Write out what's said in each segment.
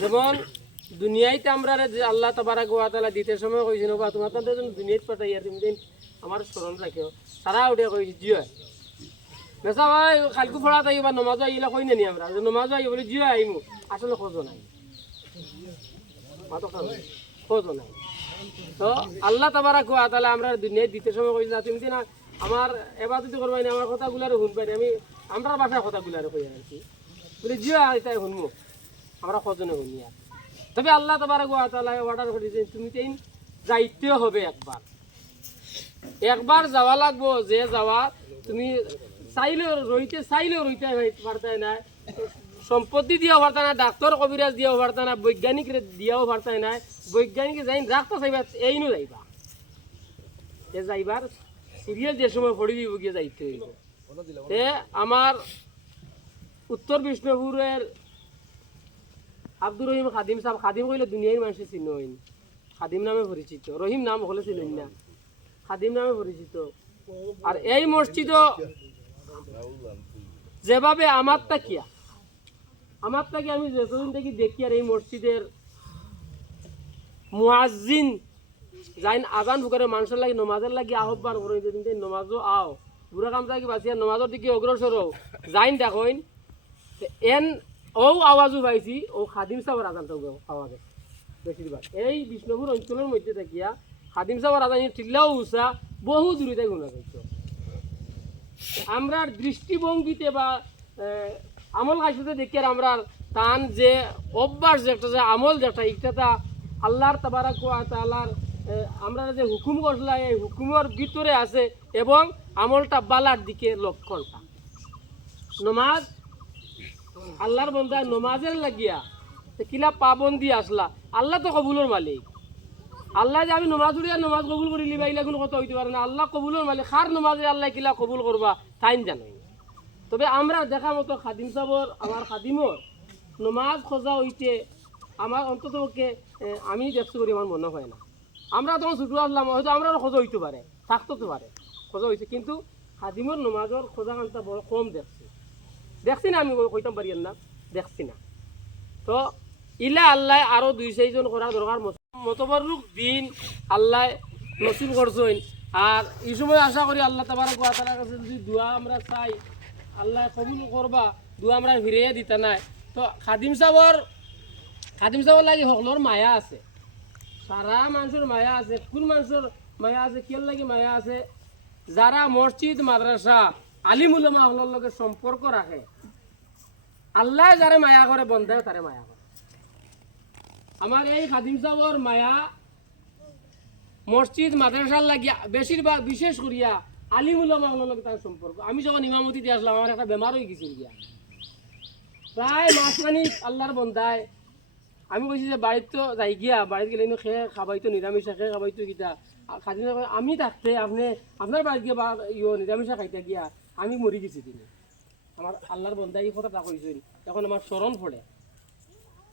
যেমন দুনিয়াতে আমরা যে আল্লাহ তাবারাক ওয়া তাআলা দিতে সময় কইছেন বা তোমার তাদের জন্য দুনিয়াতে পাঠাই আর তুমি দিন আমার স্মরণ রাখিও সারা উঠে কইছি জিও মেসা ভাই কালকে পড়া তাই বা নামাজ আইলা কই নেনি আমরা নামাজ আই বলি জিও আইমু আসলে খোঁজো নাই মাতো খোঁজো নাই তো আল্লাহ তাবারাক ওয়া তাআলা আমরা দুনিয়াতে দিতে সময় কইছি তুমি দিন আমার ইবাদত করবাই না আমার কথাগুলারে শুনবাই আমি আমরা ভাষার কথাগুলারে কই আর কি বলি জিও আইতাই শুনমু আমরা খোঁজনে শুনিয়া তবে আল্লাহ তাবারাক ওয়া তাআলা অর্ডার করেছেন তুমি তেইন যাইতে হবে একবার যাওয়া লাগবো যে যাওয়া তুমি চাইলেও রইতে পারতে না সম্পত্তি দিয়েও পারতে না ডাক্তার কবিরাজ দিয়েও পারতে না বৈজ্ঞানিক দিয়েও পারতে না বৈজ্ঞানিক যাই রাখতে চাইবা এইনো যাইবা এ যাইবার সিরিয়াস যে সময় পড়ি দিব গিয়ে যাইতে হইব এ আমার উত্তর বিষ্ণুপুরের আব্দুর রহিম খাদিম সাহেব খাদিম কইলে দুনিয়ার মানুষের চিহ্ন হইন খাদিম নামে পরিচিত রহিম নাম হলে চিনেন না খাদিম নামে পরিচিত আর এই মসজিদ যেভাবে আমার তাকিয়া আমি যতদিন থেকে দেখি আর এই মসজিদের মুয়াজ্জিন যাইন আজান ফুকারে মানুষের লাগে নমাজের লাগে আহ্বান করে দিন নমাজও আও বুড়া কাম থাকি বাঁচিয়া নমাজের দিকে অগ্রসর হও যাইন দেখইন এন ও আওয়াজও পাইছি ও খাদিম সাহেবের আজানটা পাওয়া গেছে বেশিরভাগ এই বিষ্ণুপুর অঞ্চলের মধ্যে থাকিয়া খাদিম সাহেবের আজান টিল্লাও উষা বহু দূরে থেকে শোনা যাইত আমরা দৃষ্টিভঙ্গিতে বা আমল কাজতে দেখি আর আমরা তান যে অভ্যাস যেটা যে আমল যেটা এটা আল্লাহর তাবারাক ওয়া তাআলার আমরা যে হুকুম করলা এই হুকুমের ভিতরে আছে এবং আমলটা বালার দিকে লক্ষণটা নমাজ আল্লাহর বন্দা নমাজের লাগিয়া কিলা পাবন্দি আসলা আল্লাহ তো কবুলের মালিক আল্লাহ যে আমি নমাজ উড়িয়া নমাজ কবুল করি লিবা এগুলো কোনো কথা হইতে পারে না আল্লাহ কবুলের মালিক খার নমাজে আল্লাহ কিলা কবুল করবা তাইন জানাই তবে আমরা দেখা মতো খাদিম সাহর আমার খাদিমর নমাজ খোঁজা হইতে আমার অন্ততকে আমি দেখতে করি আমার মনে হয় না আমরা তখন ছুটু আসলাম হয়তো আমরা খোঁজা হইতে পারে থাকতে পারে খোঁজা হয়েছে কিন্তু খাদিমর নমাজের খোঁজা খানটা বড় কম দেখছি না আমি কইতাম পারি না দেখছি না তো ইলা আল্লাহ আরো 2-6 করা দরকার মতবরুক দিন আল্লাহ নসিব করছেন আর এই সময় আশা করি আল্লাহ তাবারাক ওয়া তাআলার কাছে যদি দোয়া আমরা চাই আল্লাহ কবুল করবা দোয়া আমরা ফিরিয়ে দিতে নাই তো খাদিম সাহর লাগে সকলের মায়া আছে সারা মানুষের মায়া আছে কোন মানুষের মায়া আছে কেন লাগে মায়া আছে যারা মসজিদ মাদ্রাসা আলিম উলামা সকলের লগে সম্পর্ক রাখে আল্লাহ যারে মায়া করে বন্ধায় তারে মায়া করে আমার এই খাদিম সাহর মায়া মসজিদ মাদ্রাসার লাগিয়া বেশিরভাগ বিশেষ করিয়া আলিম উলামা সকলের লগে তার সম্পর্ক আমি যখন ইমামতি দিয়ে আসলাম আমার একটা বেমার হয়ে গেছিল গিয়া প্রায় মাসখানিক আল্লাহর বন্ধায় আমি কইছি যে বাড়িতে তো যাই গিয়া বাড়িতে গেলে খেয়ে খাবাইতো নিরামিষা খেয়ে খাবাইতো গীতা খাদিম আমি থাকতে আপনার বাড়িতে গিয়ে বা নিরামিষা খাইতে গিয়া আমি মরি গেছি তিনি আমার আল্লাহর বন্ধা এই কথাটা কইছেন তখন আমার স্মরণ পড়ে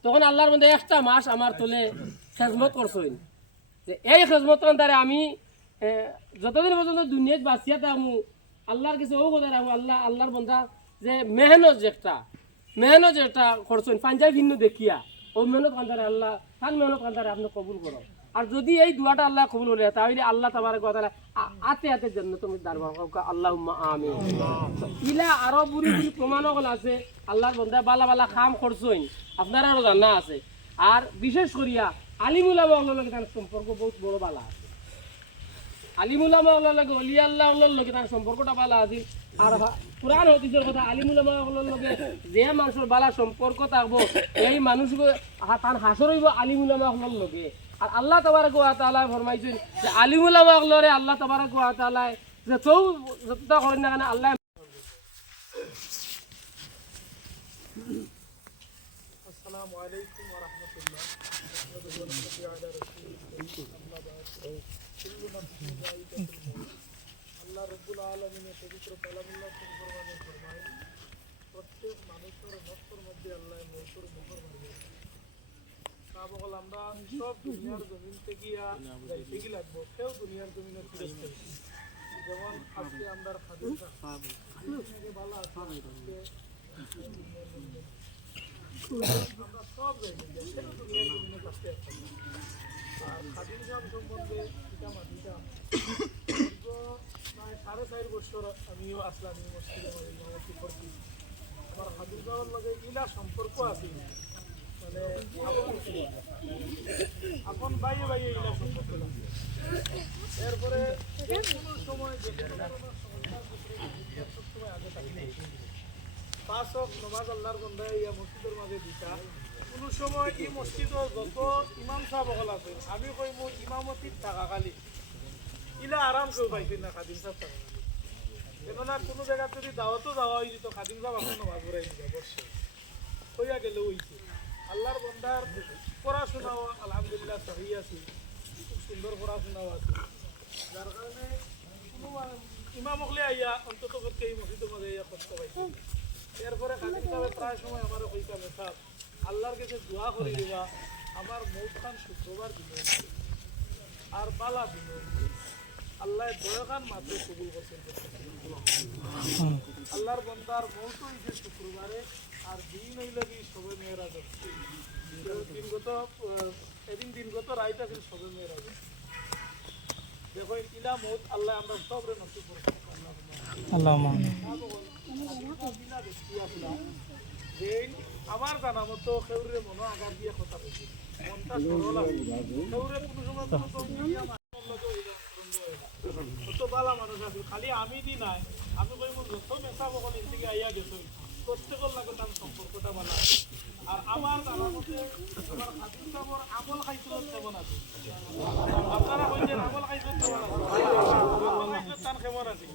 তখন আল্লাহর বন্ধা একটা মাস আমার তোলে খেজমত করছেন যে এই খেজমত দ্বারা আমি যতদিন পর্যন্ত দুনিয়াত বাঁচিয়া থাকবো আল্লাহর কাছে ও কথা রাখবো আল্লাহর বন্ধা যে মেহনত যেটা করছেন পাঞ্জাবি ভিন্ন দেখিয়া ও মেহনত কান্দারে আল্লাহ তার মেহনত কান্দারে আপনি কবুল করো আর যদি এই দুয়াটা আল্লাহ কবুল হলে তাহলে আল্লাহ তাবারাক ওয়া তাআলা আতে জান্নাতুল দারবা আল্লাহুম্মা আমিন ইলা আরো বুড়ি প্রমাণ হল আছে আল্লাহর বান্দা বালা কাম করছেন আপনারাও জানা আছে আর বিশেষ করিয়া আলিম উলামা লগে তার সম্পর্ক বহুত বড় বালা আছে আলিম উলামা লগে ওলি আল্লাহ লগে তার সম্পর্কটা বালা আছে আর কুরআন হাদিসের কথা আলিম উলামা লগে যে মানুষের বালা সম্পর্ক থাকবো এই মানুষকে তার হাসর হইব আলিম উলামা লগে আর আল্লাহ তাবারাক ওয়া তাআলা ফরমাইছেন যে আলিম উলামা লরে আল্লাহ তাবারাক ওয়া তাআলা যে যতটা করেন না কেন আল্লাহ আসসালামু আলাইকুম ওয়া রাহমাতুল্লাহ আল্লাহ রাব্বুল আলামিনের পবিত্র কালামুল্লাহ ফরমানে ফরমায় প্রত্যেক মানুষের নফসের মধ্যে আল্লাহ মৌতের মোহর মারবে তা বল আমরা সব দুনিয়ার জমিন থেকে যাইতে কি লাগবো কেউ দুনিয়ার জমিনে ফিরে যেমন আজকে আমরা হাদিসা ভালো আছে আমরা সব যাইবেন সেটা দুনিয়ার জমিনে থাকতে একটা আর খাদিম সাহেব সম্বন্ধে এটা মাটিটা দীর্ঘ প্রায় 4.5 বছর আমিও আসলাম এই মসজিদে আমার ইমামতি করছি আমার খাদিম সাহেবের লগে ইলা সম্পর্ক আছে মানে আপন বাইয়ে বাইয়ে ইলা সম্পর্ক আছে এরপরে যে কোনো সময় যে কোনো ধরনের সমস্যার ক্ষেত্রে সবসময় আগে থাকি 5 ওয়াক্ত নামাজ আল্লাহর বন্দায় ইয়া মসজিদের মাঝে দিতা কোনো সময় এই মসজিদও যত ইমাম সাহেব হল আছে আমি কইব ইমামতির থাকাকালী ইলা আরাম কেউ পাইছি না খাদিম সাহেব থাকাকালী কেননা কোনো জায়গায় যদি দাওয়াতও যাওয়া হয়ে যেত খাদিম সাহেব এখন নামাজ পড়াই দিত অবশ্যই হইয়া গেলে হইছে আল্লাহর বন্দার পড়াশোনাও আলহামদুলিল্লাহ সহি আছে খুব সুন্দর পড়াশোনাও আছে যার কারণে কোনো ইমাম হলে আইয়া অন্তত পক্ষে এই মসজিদের মাঝে আইয়া কষ্ট পাইছে এরপরে খাদিম সাহেব প্রায় সময় আমার কইতা মেসাব আল্লাহর কাছে দোয়া করে দিবা আমার মৌত খান শুক্রবার দিন আর বালা দিন আল্লাহ দয়াখান মাত্র কবুল করছেন আল্লাহর বন্দার মৌত হয়েছে শুক্রবারে আর দিন হইল কি সবে মেয়েরা যাচ্ছে দিনগত রাইত আছে সবে মেয়েরা যাচ্ছে দেখো ইলা মৌত আল্লাহ আমরা সবরে নসিব করবো আল্লাহ যে আমার জানা মতো কেউরে মনো আঘাত দিয়ে কথা বলছি মনটা সরল আছে কেউরে কোনো সময় কোনো বালা মানুষ আছে খালি আমি দি নাই আমি কইব যত মেসা বকল থেকে আইয়া গেছো প্রত্যেকের লাগে তার সম্পর্কটা বালা আর আমার জানা মতে আমার খাদিম সাহেবের আমল খাইছিল কেমন আছে আপনারা কইছেন আমল খাইছিল কেমন আছে আমল খাইছিল তার কেমন আছে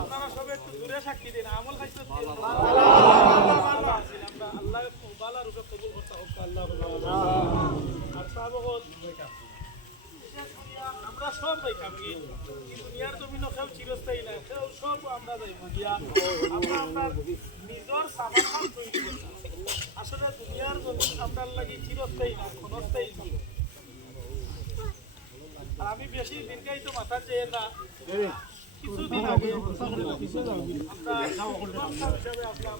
আপনারা সবাই একটু দূরে সাক্ষী দিন আমল খাইছিল ভালো আছে আমরা আল্লাহ বালা রূপে কবুল করতে হোক আল্লাহ আর সাহাবগণ আমরা সব দেখাম কি দুনিয়ার জমিন কেউ চিরস্থায়ী না কেউ সব আমরা যাইব গিয়া আমরা আপনার নিজের সামাধান তৈরি করতাম আসলে দুনিয়ার জমিন আপনার লাগি চিরস্থায়ী না ক্ষণস্থায়ী আর আমি বেশি দিনকাই তো মাথা চেয়ে না কিছুদিন আগে আমরা হিসাবে আপনার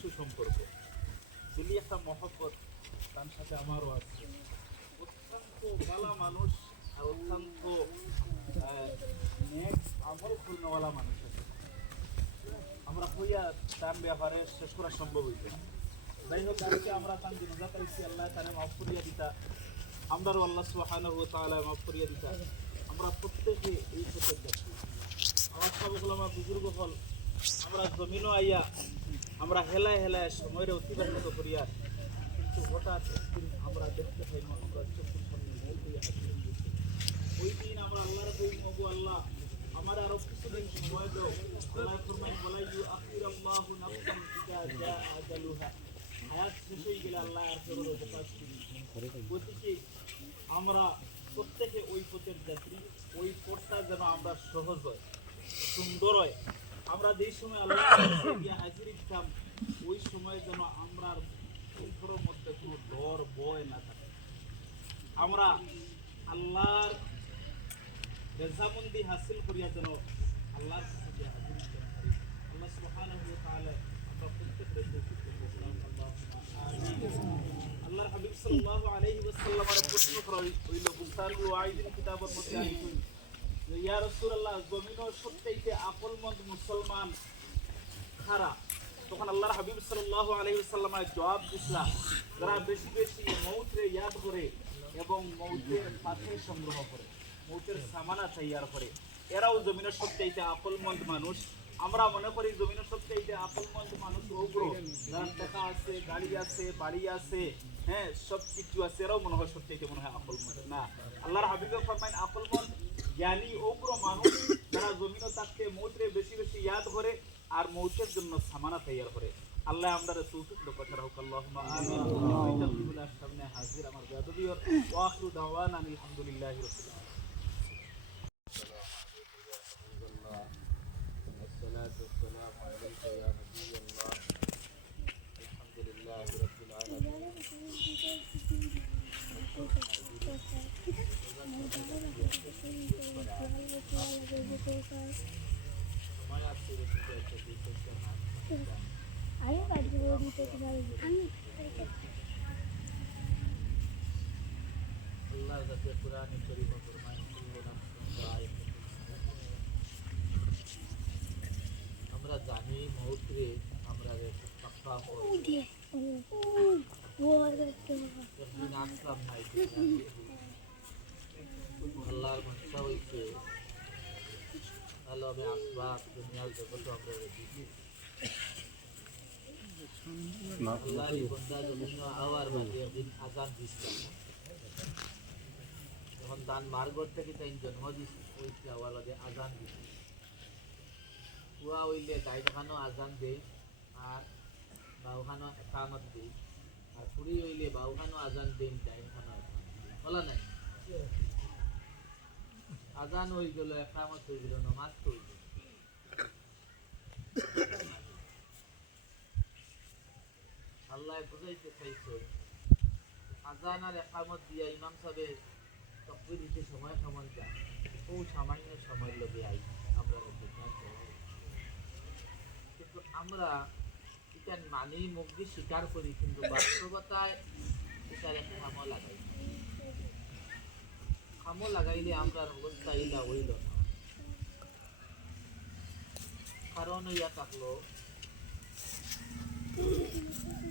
সুসম্পর্ক দিলি একটা মহব্বত তার সাথে আমারও আছে অত্যন্ত ভালো মানুষ আর অত্যন্ত আমল খুলনেওয়ালা মানুষ আছে আমরা কইয়া তার ব্যাপারে শেষ করা সম্ভব হইতে না যাই হোক আজকে আমরা তার জিনাজা পাইছি আল্লাহ তারে মাফ করিয়া দিতা আমরাও আল্লাহ সুবহানাহু ওয়া তাআলা মাফ করিয়া দিতা আমরা প্রত্যেকে এই ক্ষেত্রে দেখি আমার সবগুলো আমার বুজুর্গ হল আমরা জমিনও আইয়া আমরা হেলায় হেলায় সময়ের অতিবাহিত করিয়া কিন্তু হঠাৎ একদিন আমরা দেখতে পাই আমরা চোখের সামনে ওই দিন আমরা আল্লাহর কই মগো আল্লাহ আমার আরো কিছুদিন সময় দাও আল্লাহ ফরমান ওয়ালাইয়ু আখিরাল্লাহু নাফসান ইযা জাআ আজালুহা হায়াত শেষ হয়ে গেলে আল্লাহ আর ফেরত হতে পারছি গতিকে আমরা প্রত্যেকে ওই পথের যাত্রী ওই পথটা যেন আমরা সহজ হয় সুন্দর হয় আমরা যেই সময় আল্লাহ হাজির দিতাম ওই সময় যেন আমরা অন্তরের মধ্যে কোনো ডর ভয় না থাকে আমরা আল্লাহর রেজামন্দি হাসিল করিয়া যেন আল্লাহর কাছে হাজির দিতে পারি আল্লাহ সুবহানাহু ওয়া তাআলা আমরা প্রত্যেকের তৌফিক দান করুন আল্লাহর হাবিব সাল্লাল্লাহু আলাইহি ওয়াসাল্লামের প্রশ্ন করা হইল বুখারী ওয়াইদিন কিতাবের মধ্যে আছে ইয়া রাসূলুল্লাহ জমিনের সবচেয়ে আকলমন্দ মুসলমান কারা তখন আল্লাহর হাবিব সাল্লাল্লাহু আলাইহি ওয়াসাল্লামের জবাব দিছিল যারা বেশি বেশি মৌতরে ইয়াদ করে এবং মৌতের সাথে সংগ্রহ করে মৌতের সামানা তৈয়ার করে এরাও জমিনের সবচেয়ে আকলমন্দ মানুষ আমরা মনে করি জমিনের সবচেয়ে আকলমন্দ মানুষ ওগুলো যারা টাকা আছে গাড়ি আছে বাড়ি আছে হ্যাঁ সব কিছু আছে এরাও মনে হয় সবচেয়ে মনে হয় আকলমন্দ না আল্লাহর হাবিব ফরমায়েন আকলমন্দ জ্ঞানী ওগুলো মানুষ যারা জমিনে থাকতে মৌতরে বেশি বেশি ইয়াদ করে আর মৌতের জন্য সামানা তৈয়ার করে আল্লাহ আমরা তৌফিক দান করুন আল্লাহুম্মা আমিন ওয়া তাকবিলার সামনে হাজির আমার গাদবি ওয়া আখিরু দাওয়ানা আলহামদুলিল্লাহি রাব্বিল আলামিন সময় আছে বেশি কয়েকটা দুই চারটা মাস আমি কাটবো দিতে আমি আল্লাহর কাছে কোরআনে শরীফ ফরমান কুল্লু নাফসিন যায়কাতুল মাউত। আমরা জানি মৌতরে আমরা পাক্কা দিয়ে একদিন আসলাম নাই আল্লাহর মনসা হইছে তাহলে আমি আসবাব দুনিয়ার জগতে আমরা রেখেছি আল্লাহর বন্দা জমিন আওয়ার মাঝে একদিন আজান দিচ্ছে যখন দান মার্গর থেকে তাই জন্ম দিচ্ছে হইছে আওয়ার মাঝে আজান দিচ্ছে কুয়া হইলে ডাইখানো আজান দে আর বাউখানো একামত দে আর পুরি হইলে বাউখানো আজান দেন ডাইখানো আজান বলা নাই আজান হয়ে গেল একামত হয়ে গেল নমাজ হয়ে গেল আল্লাহ বুঝাইতে চাইছে আজান আর একামত দিয়া ইমাম সাহেবের তকবির দিতে সময় কেমন যায় ও সামান্য সময় লগে আই আমরা কিন্তু আমরা এটা মানি মুখ দিয়ে স্বীকার করি কিন্তু বাস্তবতায় এটার একটা খামো লাগাই খামো লাগাইলে আমরা অবস্থা ইলা হইল না কারণ ইয়া থাকলো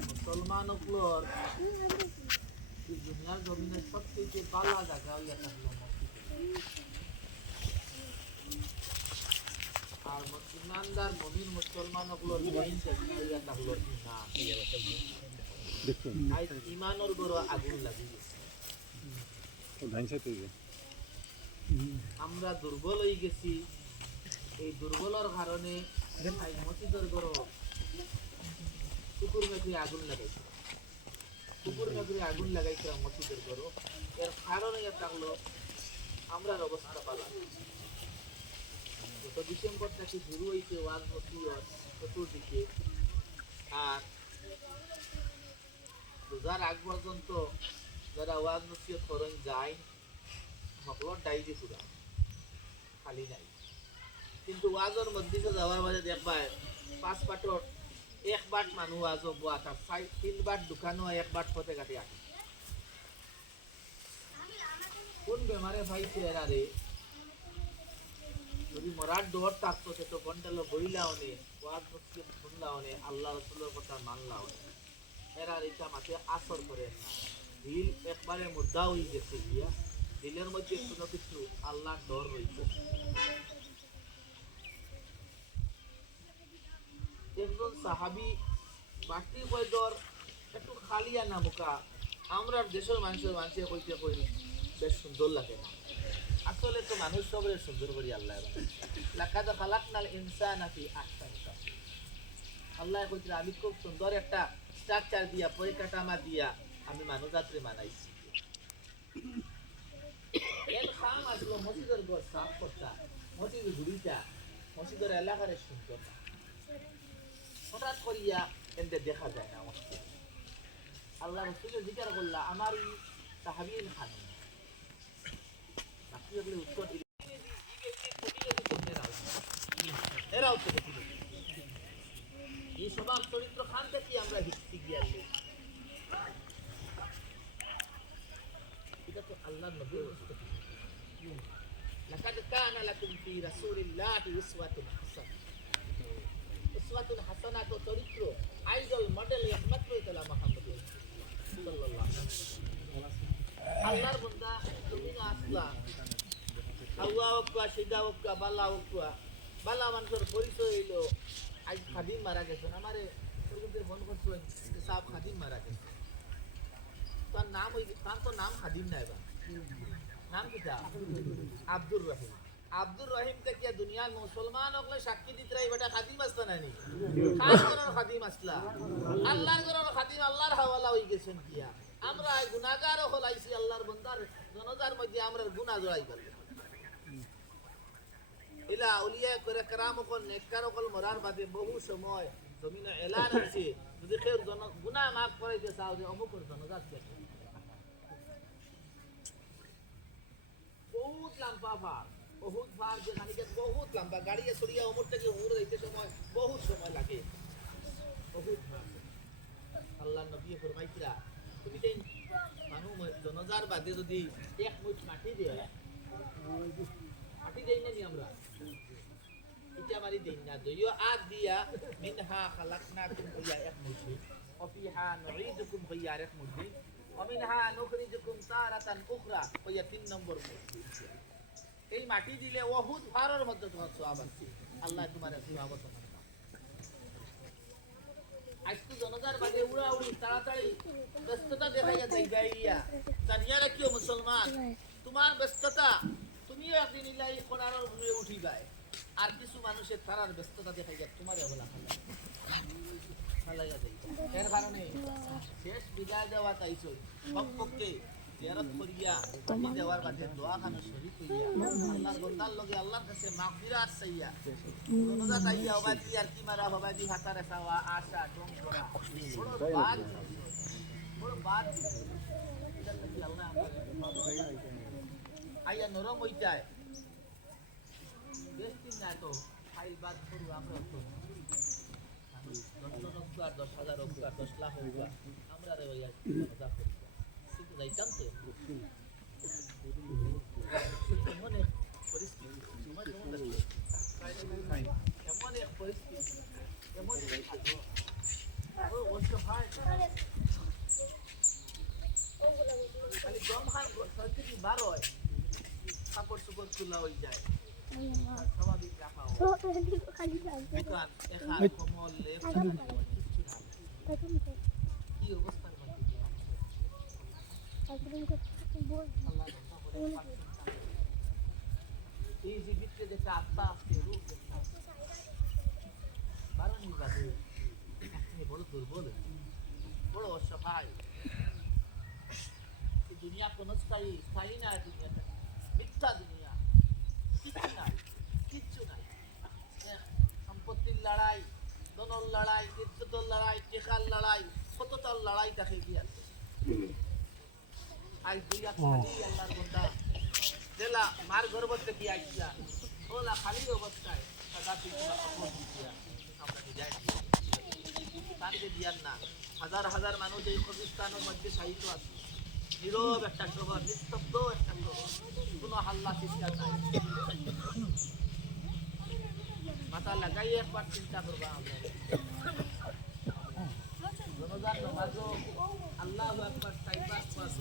মুসলমান অকলর এই দুনিয়ার জমিনের সবচেয়ে পালা জায়গা ইয়া থাকলো আর ইমানদার মমিন মুসলমান অকলর মেইন জায়গা ইয়া থাকলো ইমানের বড় আগুন লাগি আমরা দুর্বল হয়ে গেছি এই দুর্বলের কারণে মসজিদের বড় কুকুর মেঘে আগুন লাগাইছে কুকুর মেঘে আগুন লাগাইছে মসজিদের বড় এর কারণে থাকলো আমরার অবস্থা পালা গত ডিসেম্বর থেকে শুরু হয়েছে ওয়াজ নসিহত চতুর্দিকে আর রোজার আগ পর্যন্ত যারা ওয়াজ নসিহত করেন যায় সকলের ডাইরি পুরা খালি নাই কিন্তু ওয়াজের মধ্যে যাওয়ার মাঝে দেখবা 5 বাটর 1 বাট মানুষ ওয়াজ বোয়া তার 3 বাট দোকানও 1 বাট পথে কাটি আসে কোন বেমারে ভাইছে এরা রে যদি মরার ডর থাকতো সে তো ঘন্টালো বইলাও নে ওয়াজ নসিহত শুনলাও নে আল্লাহ রাসূলের কথা মানলাও নে এরা এটা মাঠে আসর করে না দিল একবারে মুদ্রা হয়ে গেছে গিয়া দিলের মধ্যে কোনো কিছু আল্লাহর ডর রয়েছে একজন সাহাবী বাকি কয়দর একটু খালিয়া না মুখা আমরা দেশের মানুষের কইতে কই বেশ সুন্দর লাগে না আসলে তো মানুষ সবরে সুন্দর করি আল্লাহ লাকাদ খালাকনাল ইনসানা ফি আহসানি তাকওয়িম আল্লাহ কইতে আমি খুব সুন্দর একটা স্ট্রাকচার দিয়া পরিকাঠামো দিয়া আমি মানুষ জাতিরে বানাইছি এর কাম আসলো মসজিদের ঘর সাফ করতা মসজিদের ঘুরিটা মসজিদের এলাকারে সুন্দর হঠাৎ করিয়া এতে দেখা যায় না মসজিদ আল্লাহ রসুলের জিজ্ঞাসা করলা আমার এই সাহাবীর খানি বাকি এগুলো উত্তর দিলে এরাও তো দেখি এই স্বভাব চরিত্র খান থেকে আমরা শিখতে গিয়াছি এটা তো আল্লাহর নবীর উস্তাদ লাকাদ কানা লাকুম ফি রাসূলিল্লাহি উসওয়াতুন হাসানাহ উসওয়াতুন হাসানাহ তো চরিত্র আইডল মডেল একমাত্র তাআলা মুহাম্মদ সাল্লাল্লাহু আলাইহি ওয়াসাল্লাম আল্লাহর বান্দা তুমি না আসলা আল্লাহ ওয়া সিদা ওয়া বাল্লাহ ওয়া বাল্লাহ মানুষের পরিচয় হইলো আজ খাদিম মারা গেছেন আমারে পরিচয় মন করছেন যে সাহেব খাদিম মারা গেছেন তার নাম ওই তার তো নাম খাদিম নাই বা নাম কি তা আব্দুর রহিম আব্দুর রহিম তে কি দুনিয়ার মুসলমান হলে সাক্ষী দিতে রাই বেটা খাদিম আসতা নানি খাস করার খাদিম আসলা আল্লাহর করার খাদিম আল্লাহর হাওয়ালা হই গেছেন কিয়া আমরা গুনাহগার হলাইছি আল্লাহর বান্দার জনতার মধ্যে আমরা গুনাহ জড়াই গেল ইলা আউলিয়া করে کرام কোন নেককার কোন মরার বাদে বহু সময় জমিনে এলান আছে যদি কেউ গুনাহ মাফ করাইতে চাও যে অমুক জনজাত বহুত লম্বা বহুত ভার যে খানিকে বহুত লম্বা গাড়ি সরিয়া ওমর থেকে ওমর যাইতে সময় বহুত সময় লাগে বহুত ভার আল্লাহ নবী ফরমাইছিলা তুমি যেই মানুষ জনজার বাদে যদি এক মুঠ মাটি দিয়ে মাটি দেই না নি আমরা এটা মারি দেই না যদিও আদ দিয়া মিনহা খালাকনাকুম কইয়া এক মুঠ وفيها نعيدكم কইয়া এক মুঠ ومنها نخرجكم تارة أخرى কইয়া 3 নম্বর মুঠ এই মাটি দিলে বহুত ভারের মধ্যে তোমার সওয়াব আছে আল্লাহ তোমার সওয়াব তোমার আজকে জনতার বাদে উড়া উড়ি তাড়াতাড়ি ব্যস্ততা দেখা যাচ্ছে গাইয়া জানিয়া রাখিও মুসলমান তোমার ব্যস্ততা তুমিও একদিন ইলাই কোনার উপরে উঠিবাই আর কিছু মানুষের তারার ব্যস্ততা দেখা যায় তোমার অবলা খালা যায় এর কারণে শেষ বিদায় দেওয়া তাইছো সবপক্ষে জিয়ারত করিয়া পানি দেওয়ার বাদে দোয়া খানো শরীক হইয়া আল্লাহর বন্দার লগে আল্লাহর কাছে মাগফিরাত চাইয়া রোজা তাইয়া ওবাদি আর কি মারা হবাদি হাতারে চাওয়া আশা ডং করা বড় বাদ এটা কি আল্লাহ আইয়া নরম হইতায় বেশ দিন না তো ফাইল বাদ করু আমরা তো 10,000 উপকার 10 লাখ উপকার আমরা রে ভাইয়া মজা করি কিন্তু যাইতাম তো মনে পরিস্থিতি তোমার কেমন লাগছে এমন এক পরিস্থিতি এমন ও ওসব ভাই খালি গম হার সত্যি বার হয় কাপড় চোপড় খোলা হয়ে যায় স্বাভাবিক রাখা হয় দোকান এখান কমল কি অবস্থার মধ্যে এই যে ভিতরে যেটা আত্মা আছে রূপ যেটা বারণী বাদে আপনি বড় দুর্বল বড় অসহায় এই দুনিয়া কোনো স্থায়ী না দুনিয়াটা মিথ্যা দুনিয়া কিচ্ছু নাই সম্পত্তির লড়াই দনর লড়াই ইজ্জতের লড়াই টেকার লড়াই কতটার লড়াই দেখে কি আছে আজ দুইয়া খালি আল্লাহর বান্দা দেলা মার গর্ব থেকে আইছা ওলা খালি অবস্থায় সাদা পিছলা কাপড় দিয়া আমরা যাই তারকে দিয়ার না হাজার হাজার মানুষ এই কবরস্থানের মধ্যে সাহিত্য আছে নীরব একটা শহর নিস্তব্ধ একটা শহর কোনো হাল্লা চিৎকার নাই মাথা লাগাই একবার চিন্তা করবা আমরা রমজান নামাজও আল্লাহু আকবার চাইবার পাস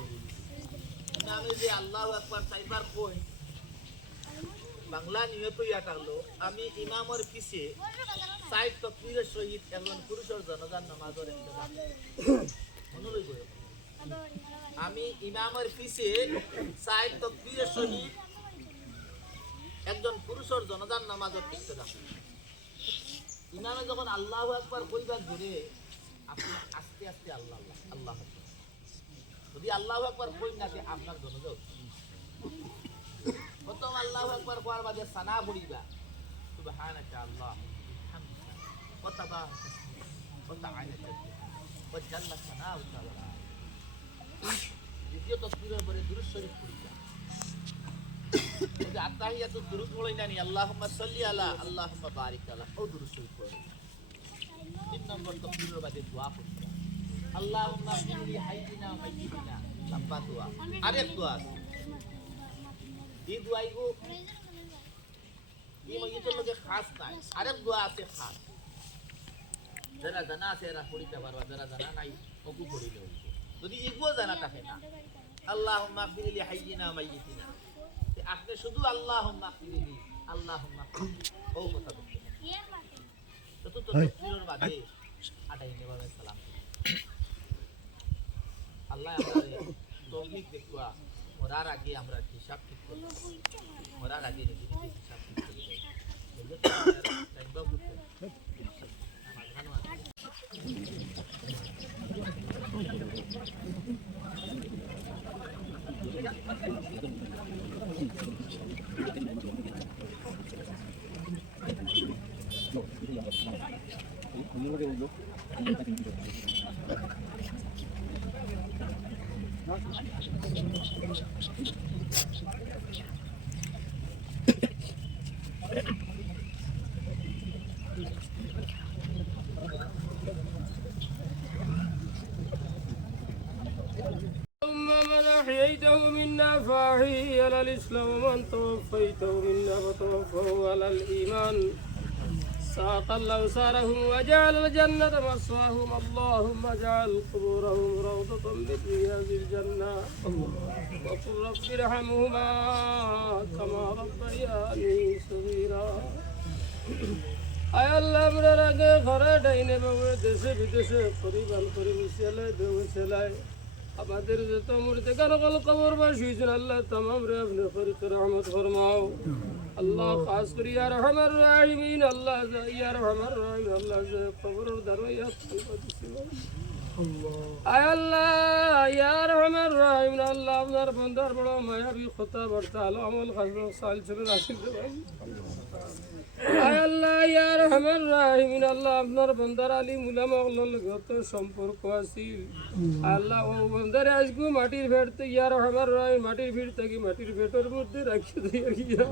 নামে যে আল্লাহু আকবার চাইবার কই বাংলা নিয়ত ইয়া থাকলো আমি ইমামের পিছে সাইড তাকবীরের সহিত একজন পুরুষের জনজান নামাজের ইন্তজাম মনোলই গয় আমি ইমামের পিছে সাইড তাকবীরের সহিত একজন পুরুষের জনজান নামাজের ইন্তজাম ইমামে যখন আল্লাহু আকবার কইবার ধরে আপনি আস্তে আস্তে আল্লাহ আল্লাহ আকবার যদি আল্লাহু আকবার কই না যে আপনার জনজান প্রথম আল্লাহু আকবার কোয়ার বাদে সানা পড়িবা সুবহানাকা আল্লাহ বিহামদিকা ওয়া তাবারাকা ওয়া তাআলা ওয়া জাল্লা সানাউকা ওয়া দ্বিতীয় তাকবীরের পরে দুরূদ শরীফ পড়িবা যে আত্তাহিয়াতু দুরূদ পড়ই না নি আল্লাহুম্মা সাল্লি আলা আল্লাহুম্মা বারিক আলা ও দুরূদ শরীফ পড়ি তিন নম্বর তাকবীরের বাদে দোয়া পড়িবা আল্লাহুম্মা ফিরলি হাইয়িনা মাইয়িতিনা লম্বা দোয়া আরেক দোয়া এই দোয়াইগো এই মইয়তের লগে খাস নাই আরেক দোয়া আছে খাস যারা জানা আছে এরা পড়িতে পারবা যারা জানা নাই ওকু পড়িলে যদি এগুলো জানা থাকে না আল্লাহুম্মা ফিরলি হাইয়িনা মাইয়িতিনা আপনি শুধু আল্লাহুম্মা ফিরলি আল্লাহুম্মা ও কথা বলতে তো তাকবীরের বাদে আটাই নেবারে সালাম আল্লাহ আমাদের তৌফিক দেখুয়া মরার আগে আমরা হিসাব ঠিক করব মরার আগে যদি হিসাব ঠিক করি বলে টাইমবাও করতে আমার জানো আছে ثم من أحييته منا فأحيي على الإسلام ومن توفيته منا فتوفه على الإيمان ساق الله سارهم وجعل الجنة مسواهم اللهم اجعل قبورهم روضة من رياض الجنة وقل رب ارحمهما كما ربياني صغيرا আয় আল্লাহ আমরা আগে ঘরে ডাইনে বাবু দেশে বিদেশে পরিবার পরিবেশালে বেউসেলায় আমাদের যত মুর্দে কারকল কবর বা শুয়েছেন আল্লাহ তামাম রে আপনি ফরিদ রহমত ফরমাও আল্লাহ খাস করে ইয়া রহমান রাহিমিন আল্লাহ ইয়া রহমান রাহিম আল্লাহ যে কবরের দরওয়া দিছিল আয় আল্লাহ ইয়া রহমান রাহিম আল্লাহ আপনার বান্দার বড় মায়াবী খতা বর্তা আলো আমল খাসব সাল চলে রাসিল আয় আল্লাহ ইয়া রহমান রাহিমিন আল্লাহ আপনার বান্দার আলী উলামা গত সম্পর্ক আছিল আল্লাহ ও বান্দার আজকে মাটির ভেড়তে ইয়া রহমান রাহিম মাটির ভিড় থেকে মাটির ভেটর মধ্যে রাখি দিয়া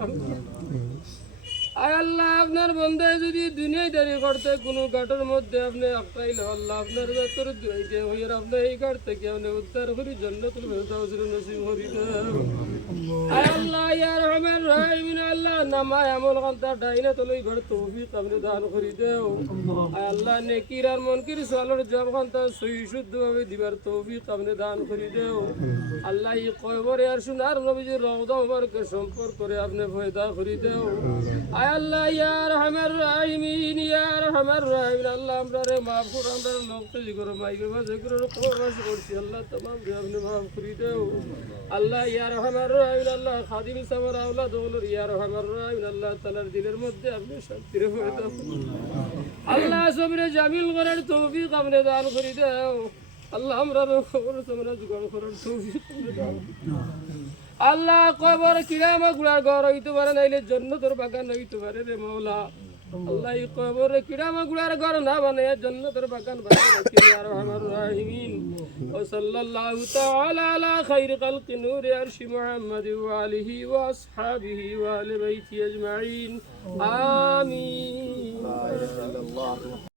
আয় আল্লাহ আপনার বন্ধায় যদি দুনিয়ায় দাঁড়িয়ে করতে কোনো ঘাটের মধ্যে আপনি আটকাইলে আল্লাহ আপনার ভেতর দুইতে হইয়ার আপনি এই ঘাট থেকে আপনি উদ্ধার করি জান্নাতুল ফেরদাউস নসিব করি দেন আয় আল্লাহ ইয়া রহমান রাহিম আল্লাহ নামায় আমল কান্তা ডাইনা তলই ঘর তৌফিক আপনি দান করি দেও আয় আল্লাহ নেকির আর মনকির সালর জব কান্তা সহি শুদ্ধ ভাবে দিবার তৌফিক আপনি দান করি দেও আল্লাহ এই কবরে আর সোনার নবীজির রওজা মুবারকে সম্পর্ক করে আপনি পয়দা করি দেও আয় আল্লাহ ইয়া রহমান রাহিমিন ইয়া রহমান রাহিম আল্লাহ আমরা রে মাফ কর আমরা লোকতে জিগর মাইকে বাজে করে কবরবাস করছি আল্লাহ तमाम রে আপনি মাফ করি দেও আল্লাহ ইয়া রহমান রাহিম আল্লাহ খাদিম সামর আওলাদ ওলর ইয়া রহমান রাহিম আল্লাহ তাআলার দিলের মধ্যে আপনি শান্তি রে পয়দা আল্লাহ সবরে জামিল করার তৌফিক আপনি দান করি দেও আল্লাহ আমরা খবর তোমরা জোগাড় করার তৌফিক আপনি দান আল্লাহ কবর কিরামা গুলার ঘর হইতে পারে নাইলে জান্নাতের বাগান হইতে পারে রে মাওলা আল্লাহ এই কবর কিরামা গুলার ঘর না বানায় জান্নাতের বাগান বানায় রাখি ইয়া রহমান রাহিমিন ওয়া সাল্লাল্লাহু তাআলা আলা খাইর খালকি নূর আরশি মুহাম্মদ ওয়া আলিহি ওয়া আসহাবিহি ওয়া আলি বাইতি আজমাইন আমিন।